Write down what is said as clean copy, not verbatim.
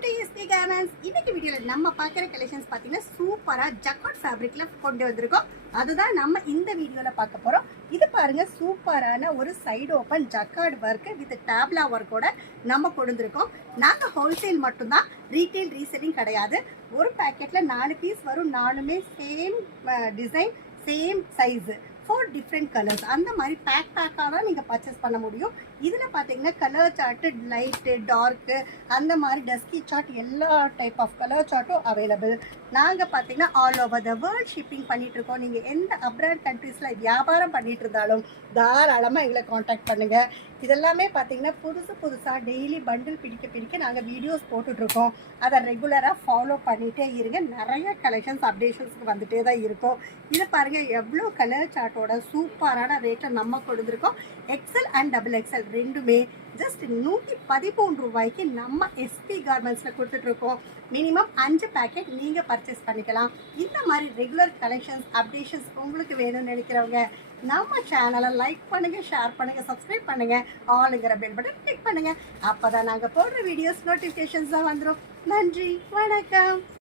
Welcome to SP garments. இன்னைக்கு வீடியோவில் நம்ம பார்க்குற கலெக்ஷன்ஸ் பார்த்தீங்கன்னா சூப்பராக ஜக்கார்ட் ஃபேப்ரிக்ல கொண்டு வந்திருக்கோம். அதுதான் நம்ம இந்த வீடியோவில் பார்க்க போகிறோம். இது பாருங்க, சூப்பரான ஒரு side open jacquard work with டேப்லா ஒர்க்கோட நம்ம கொண்டு வந்திருக்கோம். நாங்கள் ஹோல்சேல் மட்டும்தான், ரீட்டைல் ரீசெல்லிங் கிடையாது. ஒரு பேக்கெட்டில் 4 பீஸ் வரும். 4மே same design, same size, 4 different colours. அந்த மாதிரி பேக்காக தான் நீங்கள் பர்ச்சேஸ் பண்ண முடியும். இதில் பார்த்தீங்கன்னா கலர் சார்ட்டு, லைட்டு, டார்க்கு, அந்த மாதிரி டஸ்கி சார்ட், எல்லா டைப் ஆஃப் கலர் சார்ட்டும் அவைலபிள். நாங்கள் பார்த்தீங்கன்னா all over the world shipping பண்ணிகிட்ருக்கோம். நீங்கள் எந்த அப்ராட் கண்ட்ரீஸில் வியாபாரம் பண்ணிகிட்டு இருந்தாலும் தாராளமாக எங்களை காண்டாக்ட் பண்ணுங்கள். இதெல்லாமே பார்த்தீங்கன்னா புதுசாக டெய்லி பண்டில் பிடிக்க நாங்கள் வீடியோஸ் போட்டுட்ருக்கோம். அதை ரெகுலராக ஃபாலோ பண்ணிகிட்டே இருங்க. நிறைய கலெக்ஷன்ஸ் அப்டேஷன்ஸ்க்கு வந்துகிட்டே தான் இருக்கும். இது பாருங்கள், எவ்வளோ கலர் சார்ட்டோட சூப்பரான ரேட்டை நம்ம கொடுத்துருக்கோம். எக்ஸல் அண்ட் XXL ரெண்டுமே ஜஸ்ட் 113 ரூபாய்க்கு நம்ம எஸ்பி கார்மெண்ட்ஸில் கொடுத்துட்ருக்கோம். மினிமம் 5 பேக்கெட் நீங்கள் பர்ச்சேஸ் பண்ணிக்கலாம். இந்த மாதிரி ரெகுலர் கலெக்ஷன்ஸ் அப்டேஷன்ஸ் உங்களுக்கு வேணும்னு நினைக்கிறவங்க நம்ம சேனலை லைக் பண்ணுங்கள், ஷேர் பண்ணுங்கள், சப்ஸ்கிரைப் பண்ணுங்கள், ஆளுங்கிற பெல் பட்டன் கிளிக் பண்ணுங்கள். அப்போ தான் நாங்கள் போடுற வீடியோஸ் நோட்டிஃபிகேஷன்ஸ் தான் வந்துடும். நன்றி, வணக்கம்.